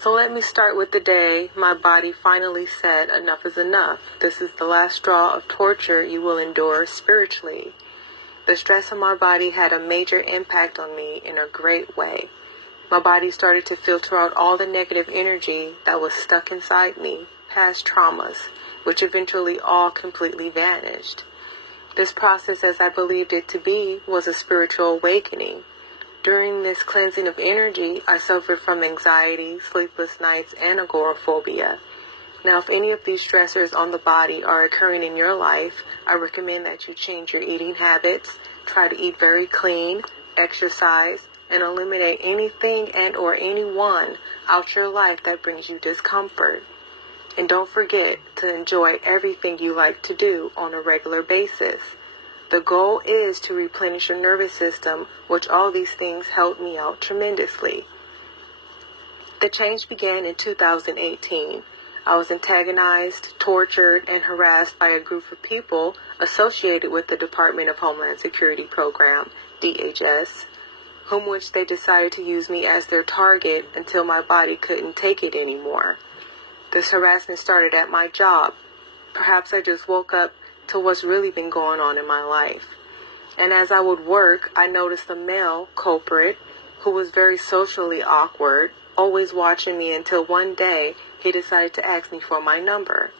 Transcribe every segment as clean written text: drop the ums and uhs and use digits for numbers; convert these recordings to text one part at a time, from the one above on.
So let me start with the day my body finally said enough is enough. This is the last straw of torture you will endure spiritually. The stress of my body had a major impact on me in a great way. My body started to filter out all the negative energy that was stuck inside me, past traumas, which eventually all completely vanished. This process, as I believed it to be, was a spiritual awakening. During this cleansing of energy, I suffered from anxiety, sleepless nights, and agoraphobia. Now, if any of these stressors on the body are occurring in your life, I recommend that you change your eating habits, try to eat very clean, exercise, and eliminate anything and or anyone out your life that brings you discomfort. And don't forget to enjoy everything you like to do on a regular basis. The goal is to replenish your nervous system, which all these things helped me out tremendously. The change began in 2018. I was antagonized, tortured, and harassed by a group of people associated with the Department of Homeland Security program, DHS, which they decided to use me as their target until my body couldn't take it anymore. This harassment started at my job. Perhaps I just woke up to what's really been going on in my life. And as I would work, I noticed a male culprit who was very socially awkward, always watching me until one day he decided to ask me for my number.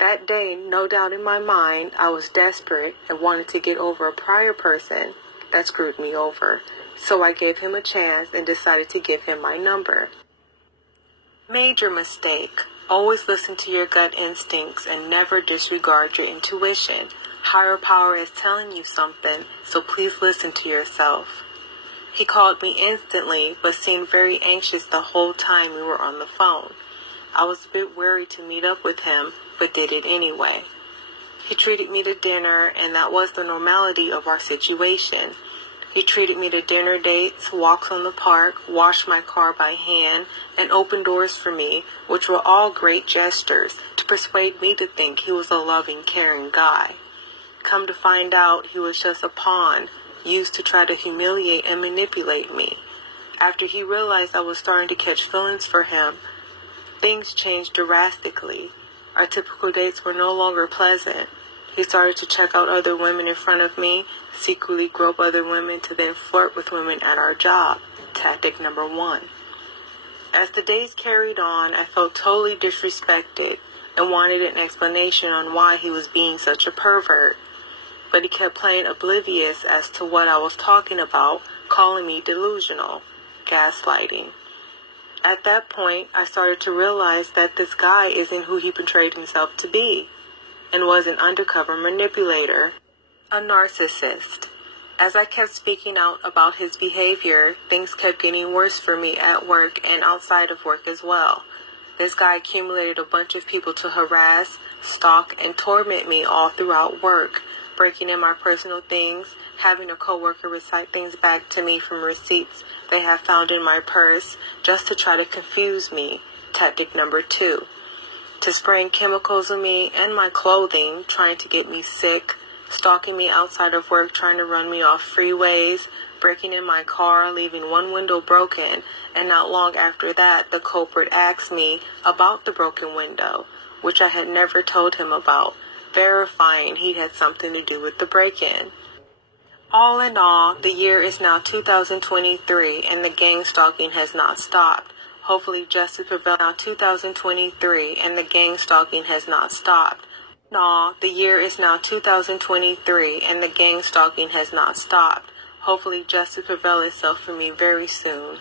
That day, no doubt in my mind, I was desperate and wanted to get over a prior person that screwed me over. So I gave him a chance and decided to give him my number. Major mistake. Always listen to your gut instincts and never disregard your intuition. Higher power is telling you something, so please listen to yourself. He called me instantly, but seemed very anxious the whole time we were on the phone. I was a bit wary to meet up with him, but did it anyway. He treated me to dinner, and that was the normality of our situation. He treated me to dinner dates, walks on the park, washed my car by hand, and opened doors for me, which were all great gestures to persuade me to think he was a loving, caring guy. Come to find out, he was just a pawn, used to try to humiliate and manipulate me. After he realized I was starting to catch feelings for him, things changed drastically. Our typical dates were no longer pleasant. He started to check out other women in front of me, secretly grope other women to then flirt with women at our job. Tactic number 1. As the days carried on, I felt totally disrespected and wanted an explanation on why he was being such a pervert. But he kept playing oblivious as to what I was talking about, calling me delusional, gaslighting. At that point, I started to realize that this guy isn't who he portrayed himself to be, and was an undercover manipulator, a narcissist. As I kept speaking out about his behavior, things kept getting worse for me at work and outside of work as well. This guy accumulated a bunch of people to harass, stalk, and torment me all throughout work, breaking in my personal things, having a coworker recite things back to me from receipts they have found in my purse, just to try to confuse me. Tactic number 2. To spraying chemicals on me and my clothing, trying to get me sick, stalking me outside of work, trying to run me off freeways, breaking in my car, leaving one window broken, and not long after that, the culprit asked me about the broken window, which I had never told him about, verifying he had something to do with the break-in. All in all, the year is now 2023, and the gang stalking has not stopped. Hopefully justice prevails now 2023 and the gang stalking has not stopped. No, the year is now 2023 and the gang stalking has not stopped. Hopefully justice prevails itself for me very soon.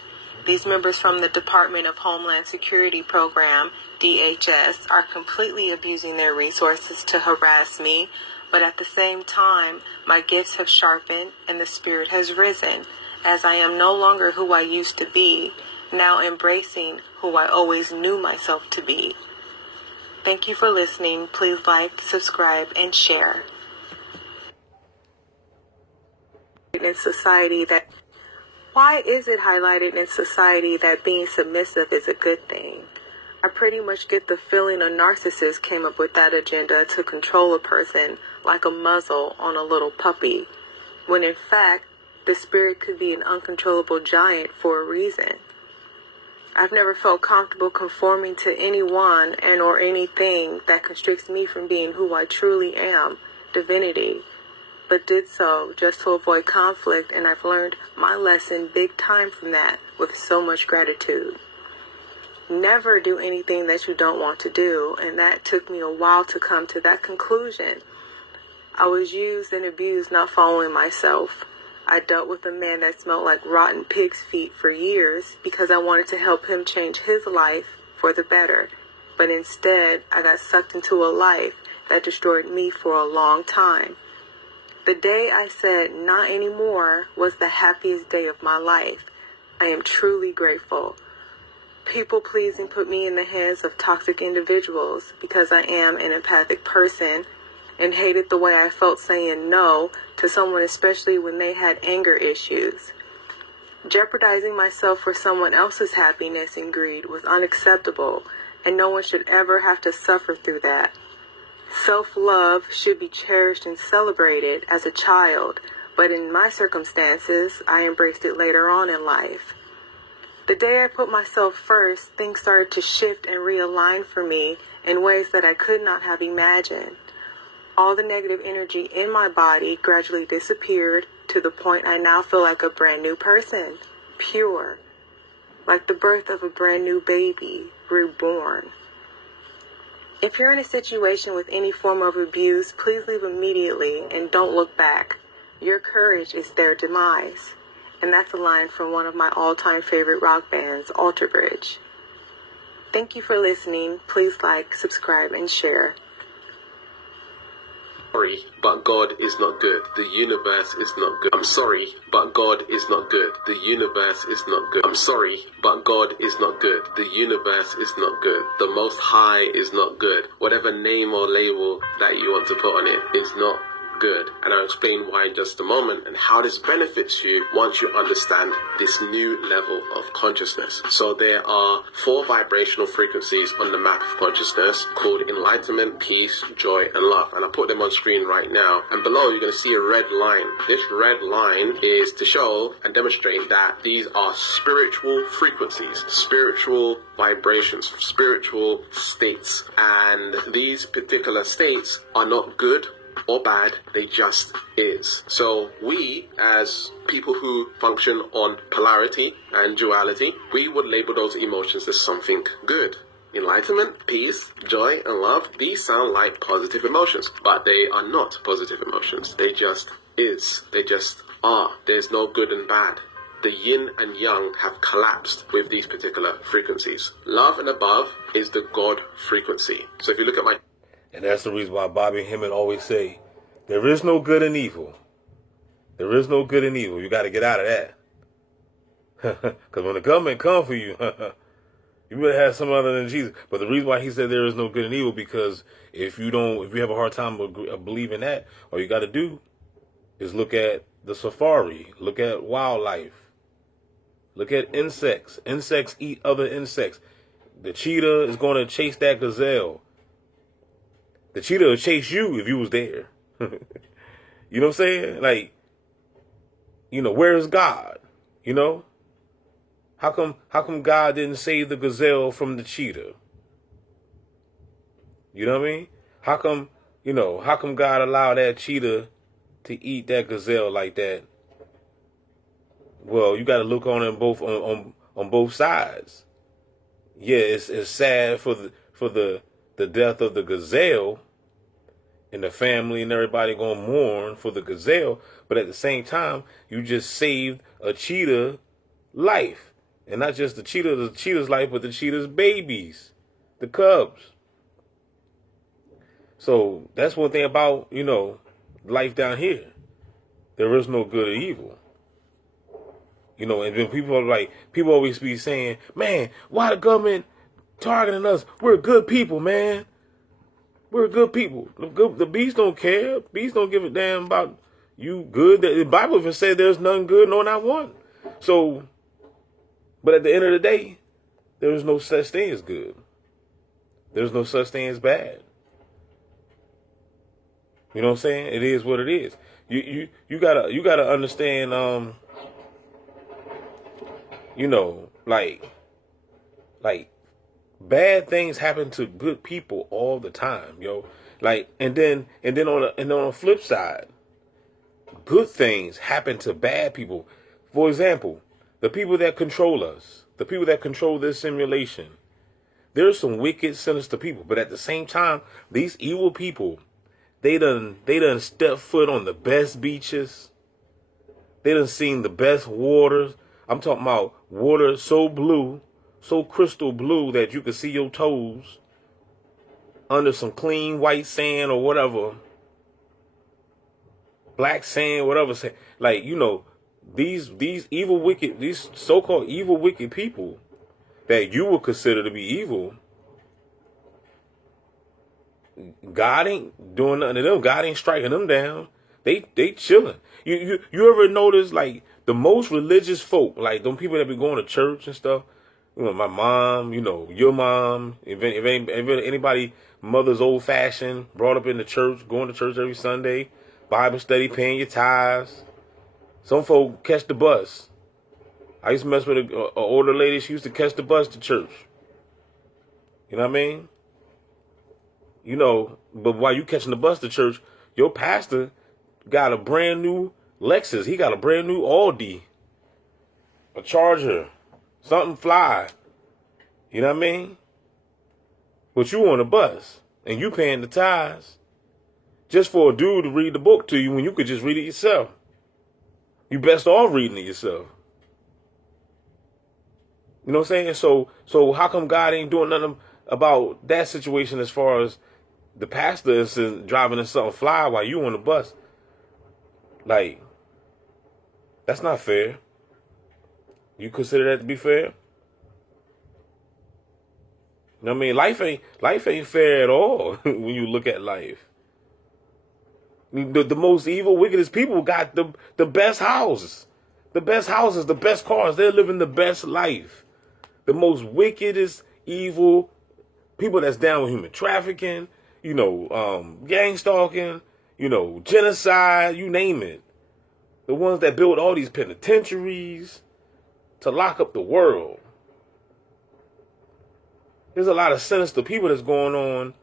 These members from the Department of Homeland Security program, DHS, are completely abusing their resources to harass me, but at the same time, my gifts have sharpened and the spirit has risen, as I am no longer who I used to be, now embracing who I always knew myself to be. Thank you for listening. Please like, subscribe, and share. In society why is it highlighted in society that being submissive is a good thing? I pretty much get the feeling a narcissist came up with that agenda to control a person like a muzzle on a little puppy, when in fact, the spirit could be an uncontrollable giant for a reason. I've never felt comfortable conforming to anyone and or anything that constricts me from being who I truly am, divinity, but did so just to avoid conflict, and I've learned my lesson big time from that with so much gratitude. Never do anything that you don't want to do, and that took me a while to come to that conclusion. I was used and abused not following myself. I dealt with a man that smelled like rotten pig's feet for years because I wanted to help him change his life for the better. But instead, I got sucked into a life that destroyed me for a long time. The day I said not anymore was the happiest day of my life. I am truly grateful. People pleasing put me in the hands of toxic individuals because I am an empathic person, and hated the way I felt saying no to someone, especially when they had anger issues. Jeopardizing myself for someone else's happiness and greed was unacceptable, and no one should ever have to suffer through that. Self-love should be cherished and celebrated as a child, but in my circumstances, I embraced it later on in life. The day I put myself first, things started to shift and realign for me in ways that I could not have imagined. All the negative energy in my body gradually disappeared to the point I now feel like a brand new person, pure, like the birth of a brand new baby, reborn. If you're in a situation with any form of abuse, please leave immediately and don't look back. Your courage is their demise. And that's a line from one of my all-time favorite rock bands, Alter Bridge. Thank you for listening. Please like, subscribe, and share. Sorry, but God is not good. The universe is not good. I'm sorry, but God is not good. The universe is not good. I'm sorry, but God is not good. The universe is not good. The Most High is not good. Whatever name or label that you want to put on it is not good. And I'll explain why in just a moment and how this benefits you once you understand this new level of consciousness. So there are 4 vibrational frequencies on the map of consciousness called enlightenment, peace, joy, and love. And I'll put them on screen right now. And below you're going to see a red line. This red line is to show and demonstrate that these are spiritual frequencies, spiritual vibrations, spiritual states. And these particular states are not good or bad, they just is. So we, as people who function on polarity and duality, we would label those emotions as something good. Enlightenment, peace, joy, and love, these sound like positive emotions, but they are not positive emotions. They just is. They just are. There's no good and bad. The yin and yang have collapsed with these particular frequencies. Love and above is the God frequency. So if you look at my... And that's the reason why Bobby Hemmett always say, there is no good and evil. There is no good and evil. You got to get out of that. Because when the government come for you, you better have some other than Jesus. But the reason why he said there is no good and evil, because if you have a hard time of believing that, all you got to do is look at the safari, look at wildlife, look at insects. Insects eat other insects. The cheetah is going to chase that gazelle. The cheetah will chase you if you was there. You know what I'm saying? Like, where is God? How come God didn't save the gazelle from the cheetah? You know what I mean? How come God allowed that cheetah to eat that gazelle like that? Well, you got to look on them both on both sides. Yeah, it's sad for the death of the gazelle, and the family and everybody gonna mourn for the gazelle, but at the same time, you just saved a cheetah life. And not just the cheetah's life, but the cheetah's babies, the cubs. So that's one thing about, life down here. There is no good or evil. And then people always be saying, man, why the government targeting us? We're good people, man. We're good people. The beast don't care. Beast don't give a damn about you good. The Bible even said there's none good, no, not one. So, but at the end of the day, there is no such thing as good. There's no such thing as bad. You know what I'm saying? It is what it is. You gotta understand. Like, bad things happen to good people all the time, yo. Like, and then on the flip side, good things happen to bad people. For example, the people that control us, the people that control this simulation, there's some wicked, sinister people. But at the same time, these evil people, they done step foot on the best beaches. They done seen the best waters. I'm talking about water so blue, so crystal blue that you can see your toes under some clean white sand or whatever. Black sand, whatever. Like, you know, these evil, wicked, these so-called evil, wicked people that you would consider to be evil, God ain't doing nothing to them. God ain't striking them down. They chilling. You ever notice, like, the most religious folk, like them people that be going to church and stuff, you know, my mom, you know, your mom, if anybody, mother's old fashioned, brought up in the church, going to church every Sunday, Bible study, paying your tithes. Some folk catch the bus. I used to mess with an older lady. She used to catch the bus to church. You know what I mean? You know, but while you catching the bus to church, your pastor got a brand new Lexus. He got a brand new Audi, a Charger, something fly. You know what I mean? But you on the bus and you paying the tithes just for a dude to read the book to you when you could just read it yourself. You best off reading it yourself. You know what I'm saying? So how come God ain't doing nothing about that situation as far as the pastor is driving in something fly while you on the bus? Like, that's not fair. You consider that to be fair? You know what I mean? Life ain't fair at all when you look at life. The most evil, wickedest people got the best houses. The best houses, the best cars. They're living the best life. The most wickedest, evil people that's down with human trafficking, you know, gang stalking, you know, genocide, you name it. The ones that build all these penitentiaries to lock up the world. There's a lot of sinister people that's going on,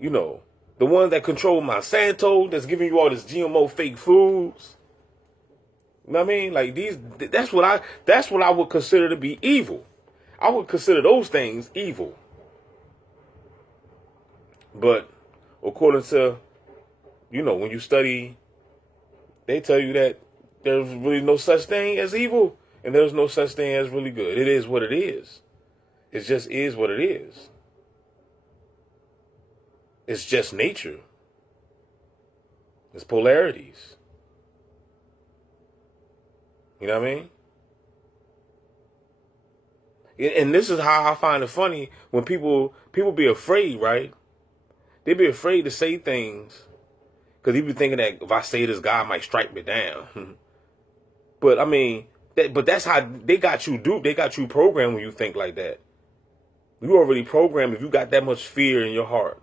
you know. The ones that control Monsanto, that's giving you all this GMO fake foods. You know what I mean? Like that's what I would consider to be evil. I would consider those things evil. But according to, you know, when you study, they tell you that there's really no such thing as evil and there's no such thing as really good. It is what it is. It just is what it is. It's just nature. It's polarities. You know what I mean? And this is how I find it funny when people be afraid, right? They be afraid to say things because they be thinking that if I say this, God might strike me down. But I mean, that's how they got you duped. They got you programmed when you think like that. You already programmed if you got that much fear in your heart.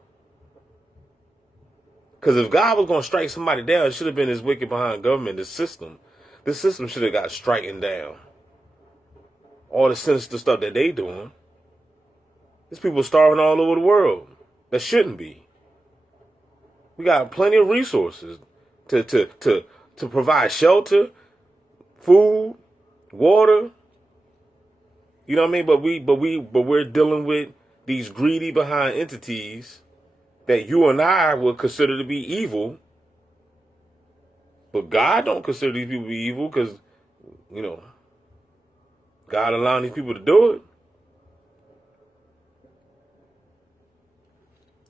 Because if God was going to strike somebody down, it should have been this wicked behind government, this system. This system should have got striking down. All the sinister stuff that they doing. There's people starving all over the world that shouldn't be. We got plenty of resources to provide shelter, food, water. You know what I mean? But we're dealing with these greedy behind entities that you and I would consider to be evil. But God don't consider these people to be evil because, you know, God allowing these people to do it.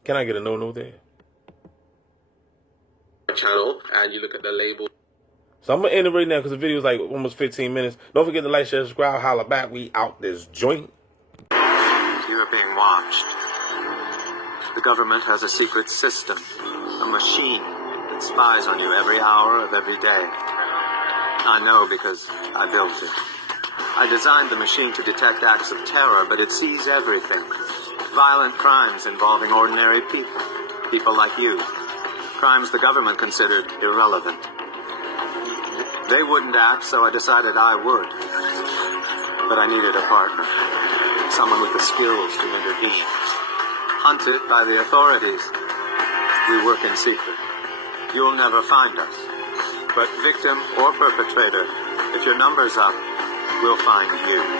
Can I get a no there? Channel, and you look at the label. So I'm going to end it right now because the video is like almost 15 minutes. Don't forget to like, share, subscribe, holla back. We out this joint. You are being watched. The government has a secret system, a machine that spies on you every hour of every day. I know because I built it. I designed the machine to detect acts of terror, but it sees everything. Violent crimes involving ordinary people, people like you. Crimes the government considered irrelevant. They wouldn't act, so I decided I would. But I needed a partner. someone with the skills to intervene. Hunted by the authorities, we work in secret. You'll never find us. But victim or perpetrator, if your number's up, we'll find you.